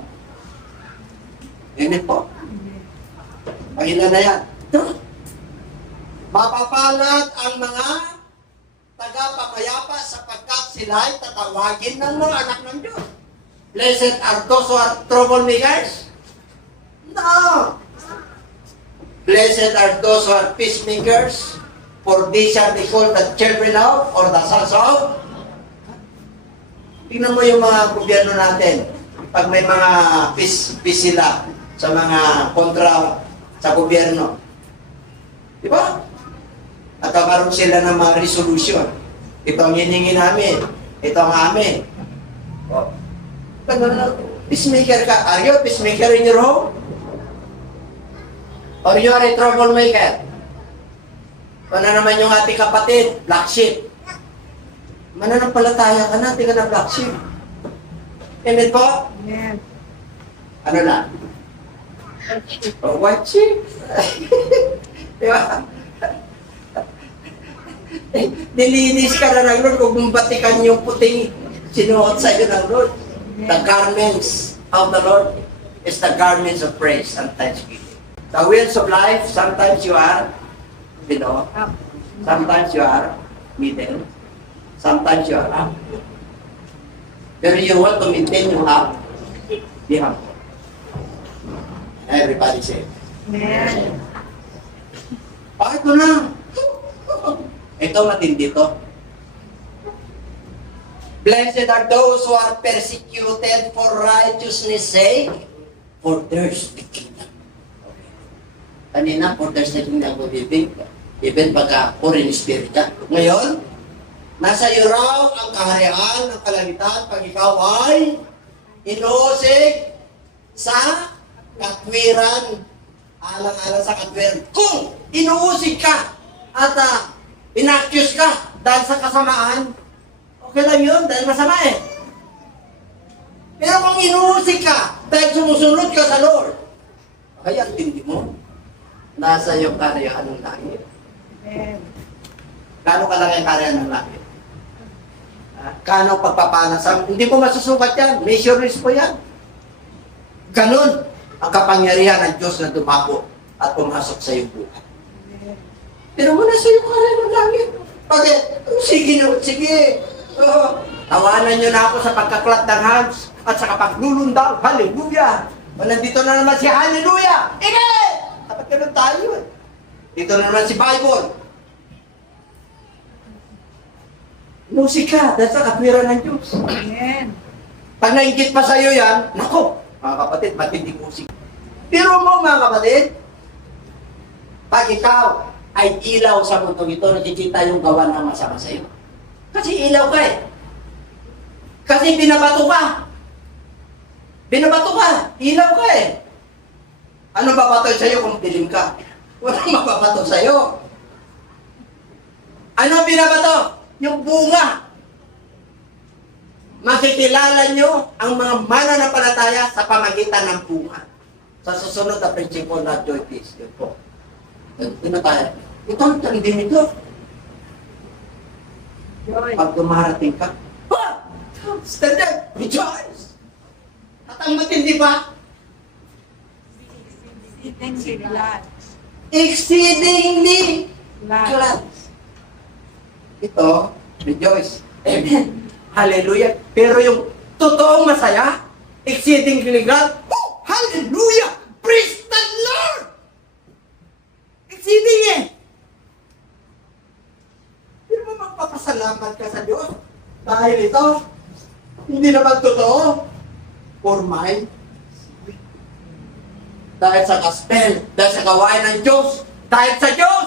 Amen po. Panginoon na yan. Mapapalad ang mga tagapapayapa sapagkat sila ay tatawagin ng mga anak ng Diyos. Blessed are those who are troublemakers? No. Blessed are those who are peacemakers, for they shall be called the children of, or the sons of. Tingnan mo yung mga gobyerno natin. Pag may mga peace sila sa mga kontra sa gobyerno. Di ba? At kakaroon sila ng mga resolution. Ito ang hiningi namin. Ito ang amin. O. Peacemaker ka. Are you a peacemaker in your home? Or you are a troublemaker? Ito na naman yung ating kapatid, black sheep. Mananampalataya ka na, hindi ka na black sheep. Amen po? Amen. Ano na? White sheep. Di ba? Nilinis ka na ng Lord, huwag mong batikan yung puting sinuot sa iyo ng Lord. The garments of the Lord is the garments of praise and thanksgiving. The wheels of life, sometimes you are below, sometimes you are middle, sometimes you are up. Pero you want to maintain your heart, be humble. Everybody say, Amen. ito na. Ito matindi to. Blessed are those who are persecuted for righteousness' sake, for theirs the kingdom. Kanina, for theirs the kingdom will be big. Even pagka foreign spirit ka. Ngayon, nasa iyo raw ang kaharian ng kalangitan pag ikaw ay inuusig sa katwiran. Alang-alang sa katwiran. Kung inuusig ka at inaccuse ka dahil sa kasamaan, okay lang yun, dahil masama eh. Pero kung inuusig ka dahil sumusunod ka sa Lord, kaya tindi mo, nasa iyo kaharian ng langit. Amen. Gano'ng kalaki ang karya ng langit? Kano pagpapanasan? Hindi mo masusukat yan. Missionaries po yan. Ganon ang kapangyarihan ng Diyos na dumako at pumasok sa iyong buhay. Pero muna sa iyong karya ng langit. Bakit? Sige na, sige. Tawanan niyo na ako sa pagkaklat ng hands at sa kapaglulundaw. Hallelujah! Nandito na naman si Hallelujah! Ige! Dapat ganun tayo eh. Dito na naman si Bible. Musik ka dahil sa katwiran ng Diyos. Amen. Pag nainggit pa sa'yo yan, nako, mga kapatid, matinding musik. Pero mo, mga kapatid, pag ikaw ay ilaw sa mundong ito, nakikita yung gawa ng masama sa'yo. Kasi ilaw ka eh. Kasi binabato ka. Binabato ka. Ilaw ka eh. Ano babato sa'yo kung dilim ka? Walang mababato sa'yo. Ano binabato? Yung bunga. Makikilala nyo ang mga mananampalataya sa pamagitan ng bunga. Sa susunod na principle na joy peace. Yun po. Ito na tayo. Ito ang tangdim ito. Joy. Pag dumarating ka, stand there, rejoice! At ang matindi pa, Exceedingly glad. exceedingly Glad. glad. Ito, rejoice. Amen. Hallelujah. Pero yung totoong masaya, exceedingly glad, oh, hallelujah! Praise the Lord! Exceeding eh. Pero mo magpapasalamat ka sa Diyos dahil ito, hindi naman totoo. For mine, dahil sa gospel, dahil sa gawain ng Diyos, dahil sa Diyos.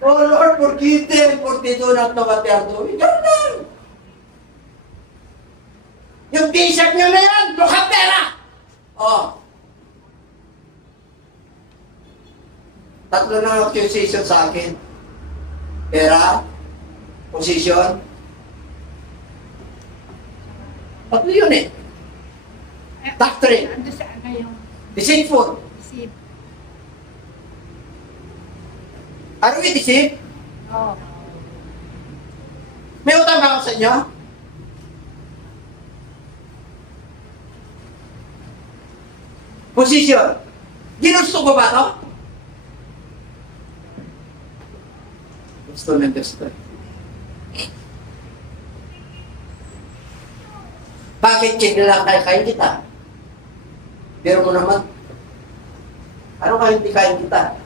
Oh Lord, forgive them, for they do not know what they are doing. Ganun lang. Yung t-shirt nyo na yan, mukhang pera. Oh. Tatlo na accusation sa akin. Pera, position. Tatlo yun eh. Doctrine. Ando sa ano yung Deceitful. isip. Are we deceived? Oh. May utang ba ako sa inyo? Position. Ginusto ko ba ito? Gusto ng gusto. Bakit kinilakay kita? Pero mo naman, ano ka hindi kain kita?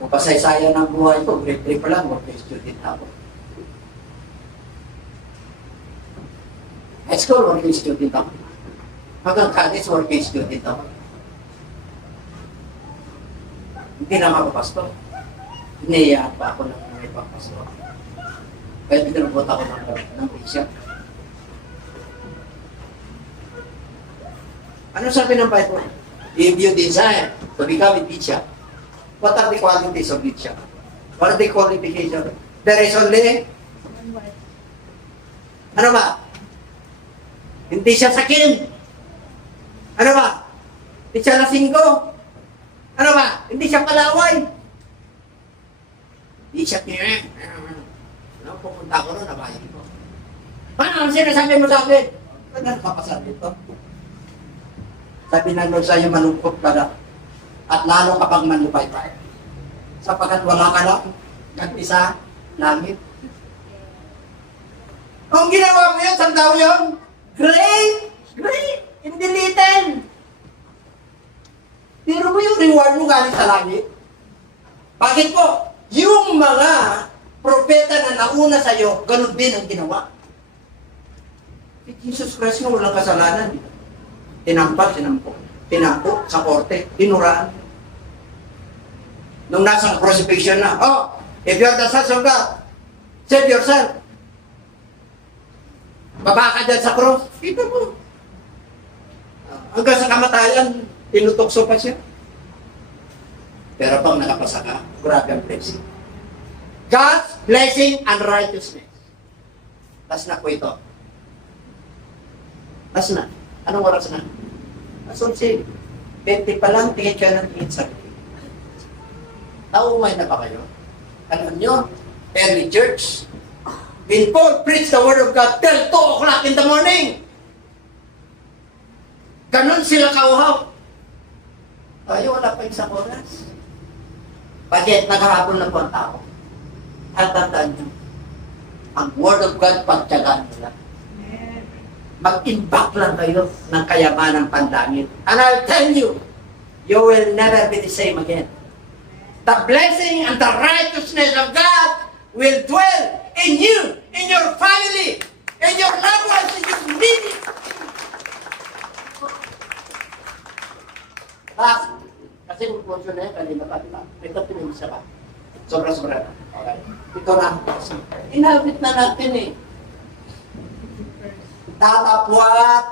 Mapasaysayan ng buhay ko, grade 3 pa lang, working student ako. High school, working student ako. Hanggang college, working student ako. Hindi na makapasto. Iniyayaan pa ako ng may papasto. Kaya pinabot ako ng bishop. Ano sabi ng Bible? If you desire to become a teacher, what are the qualities of teacher? What are the qualifications? There is only, ano ba? Hindi siya sakin. Ano ba? Hindi siya lasinggo. Ano ba? Hindi siya palaway. Hindi siya ano, pupunta ko ron, nabayan ko. Ano ang sinasabi mo sa akin? Ano kapasabi ito? Sabi ng Lord sa'yo, malungkot ka na. At lalo kapag manlupay-pay. Sapagkat wala ka lang, ganti sa langit. Kung ginawa mo yun, saan daw yun? Great! Great! Hindi little! Pero mo yung reward mo galing sa langit. Bakit po? Yung mga propeta na nauna sa iyo, ganun din ang ginawa. Si Jesus Christ nga walang kasalanan. Tinampo sa korte, tinuraan. Nung nasa crucifixion na, oh, if you're the Son of God, save yourself. Baba ka dyan sa cross. Kita mo. Hanggang sa kamatayan, tinutokso pa siya. Pero pag nakapasa ka, grabe ang blessing. God's blessing and righteousness. Last na po ito. Last na. Anong oras na? Asun si 20 pa lang, tingin ka ng tingin sa akin. Naumay na ba kayo? Alam nyo, early church, when Paul preached the word of God till 2 o'clock in the morning. Ganon sila kauhaw. Tayo wala pa isang oras. Bakit naghahapon na po ang tao? At tandaan nyo, ang word of God pagtyagaan nila. Mag-impact lang kayo ng kayamanang pandangin. And I'll tell you, you will never be the same again. The blessing and the righteousness of God will dwell in you, in your family, in your loved ones, in your ministry. Kasi kung portion na yan, kanina pa, diba? Ito pinag-isa ka. Sobra-sobra na. Okay. Ito na. Inhabit na natin eh. Tatapwat.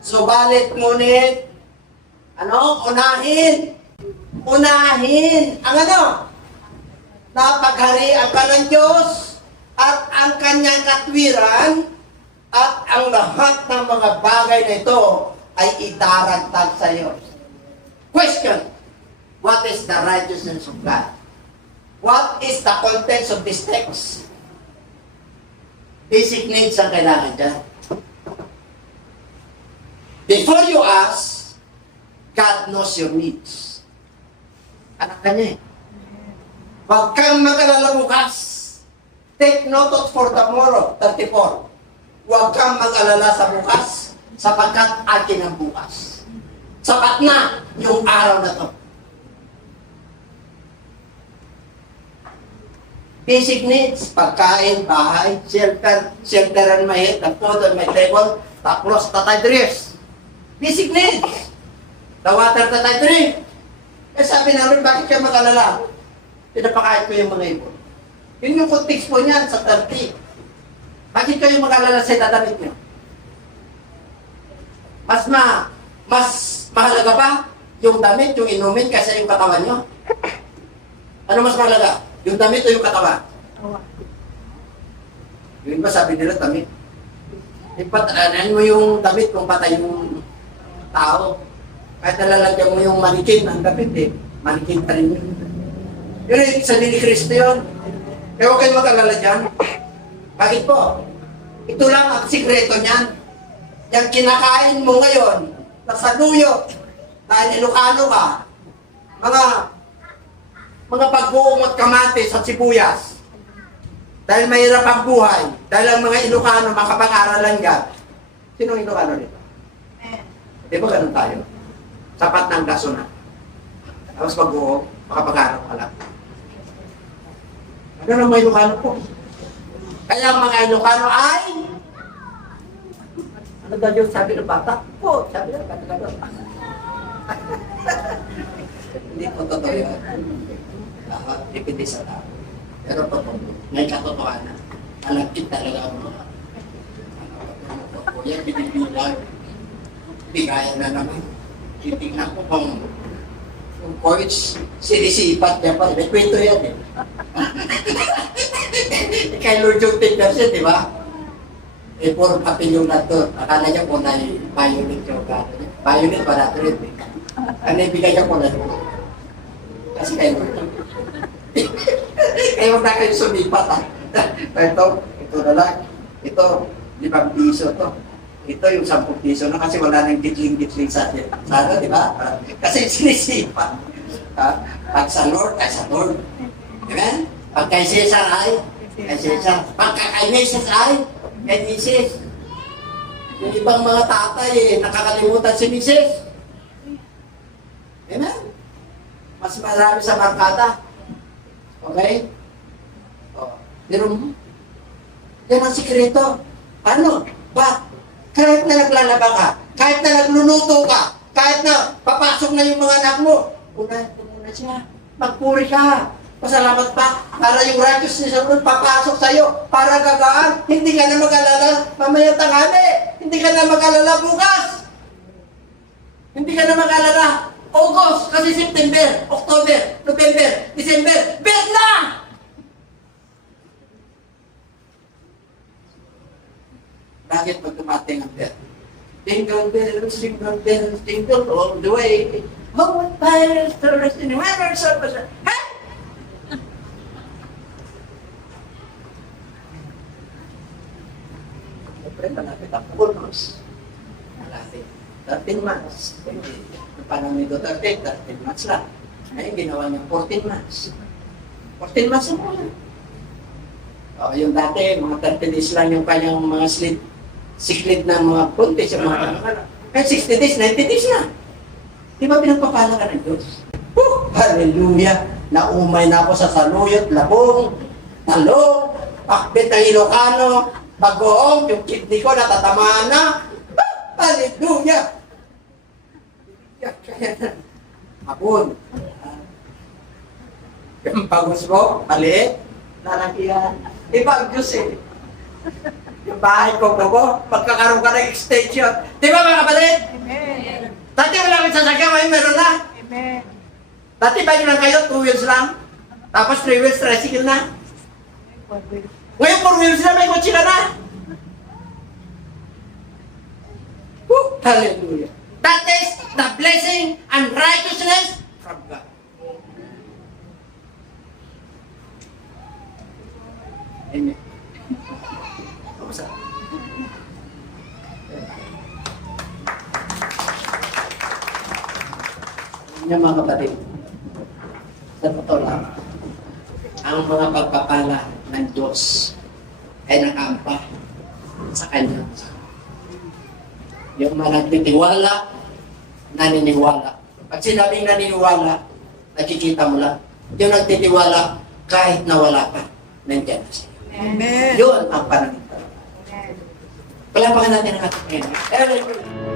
Subalit ngunit. Ano? Unahin. Unahin. Ang ano? Napagharian ka ng Diyos at ang kanyang katwiran at ang lahat ng mga bagay na ito ay idaragtag sa iyo. Question. What is the righteousness of God? What is the contents of this text? Basic needs ang kailangan dyan. Before you ask, God knows your needs. Anak ka niya eh. Huwag kang mag-alala bukas. Take note for tomorrow, 34. Huwag kang mag-alala sa bukas, sapagkat akin ang bukas. Sapat na yung araw na to. Basic needs, pagkain, bahay, shelter on my head, the food on my table, the clothes that I dress. Basic needs. The water that I drink. Eh sabi namin, bakit kayo mag-alala? Pinapakain ko yung mga ibon. Yun yung context po niyan sa 30. Bakit kayo mag-alala sa dadamit niyo? Mas mahalaga ba yung damit, yung inumin, kaysa yung katawan niyo? Ano mas mahalaga? Yung damit o yung katawan? Yung iba sabi nila damit. Ano mo yung damit kung patay yung tao? Kahit nalalagyan mo yung manikin ng damit eh. Manikin pa rin yun. Yun yung sabi ni Kristo yun. Eh huwag kayo mag-alala dyan. Bakit po? Ito lang ang sikreto niyan. Yung kinakain mo ngayon, nasaluyo, dahil Ilocano ka, mga pagbuong at kamatis at sibuyas. Dahil mahirap ang buhay, dahil ang mga Ilocano makapag-aralan ka. Sinong Ilocano nito? Di ba ganun tayo? Sapat ng gaso na. Tapos pagbuong, makapag-aralan ka lang. Ano ang mga Ilocano po? Kaya ang mga Ilocano ay ano daw yung sabi ng bata? Po, sabi ng bata gano'n. Hindi po totoo yun. Depende sa tao. Pero po, may katotohanan. Alagkit talaga ang mga kuya, binibilang. Bigayan na naman. Titignan ko kung coach, sinisipat niya pa. May kwento yan eh. Kay Lord yung tignan siya, di ba? Eh, puro kapil yung nato. Akala niya kung na violet yung gano'n niya. Violet pa nato rin eh. Ano ibigay niya kung na kasi kayo kaya huwag na kayo sumipat ha. Ito na lang. Ito, 5 piso to. Ito yung 10 piso na kasi wala nang gitling-gitling sa atin. Sana, di ba? Kasi sinisipat. Pag sa Lord, ay sa Lord. Amen? Pag kay Cesar ay Kay Cesar. Pagka kay Mrs. ay, kay Mrs. Yung ibang mga tatay, nakakalimutan si Mrs. Amen? Mas marami sa barkada. Okay? O, pero, yan ang sikreto. Ano? Kahit na naglalaba ka, kahit na nagluluto ka, kahit na papasok na yung mga anak mo, unahin mo muna siya. Magpuri ka. Pasalamat pa para yung righteousness ng Lord papasok sa'yo para gagaan. Hindi ka na mag-alala mamaya tanghali. Hindi ka na mag-alala bukas. Hindi ka na mag-alala August, kasi September, October, November, December, bet na! Bakit pag dumating ang bet? Jingle bells, jingle all the way. Oh, what fires to rest in the weather, so hey! Siyempre, malapit ang bonus. Malapit. 13 months. Yung panahon ni Duterte, 13 months lang. Ngayon, ginawa niya 14 months. 14 months na lang. O, yung dati, mga 30 days lang yung kanyang mga siklid ng mga punti sa mga kanang. Kaya 60 days, 90 days na. Di ba pinagpapala ka ng Diyos? Hallelujah! Naumay na ako sa saluyot, labong, talong, pakbit ng Ilocano, bagoong, yung kidney ko natatamaan na. Hallelujah! Kaya na, hapon. Yung pagos mo, maliit, lalagyan. Iba ang Diyos eh. Yung bahay ko, magkakaroon ka ng extension. Di ba mga kapatid? Amen. Dati wala kang sasakyan, ngayon meron na. Amen. Dati ba lang kayo, 2 wheels lang? Tapos 3 wheels, tricycle na. Ngayon 4 wheels na, may kotse ka na. Woo! Hallelujah. That is the blessing and righteousness from God. Amen. Kamusta? Yung mga kapatid, sa totoo lang, ang mga pagpapala ng Diyos ay nakampa sa Kanya. Yung mga nagtitiwala, naniniwala. Pag sinabing naniniwala, nakikita mo lang. Yung nagtitiwala, kahit nawala ka, nandiyan na siya. Amen. Yun ang pananampalataya. Amen. Palapakan natin ang ating Panginoon.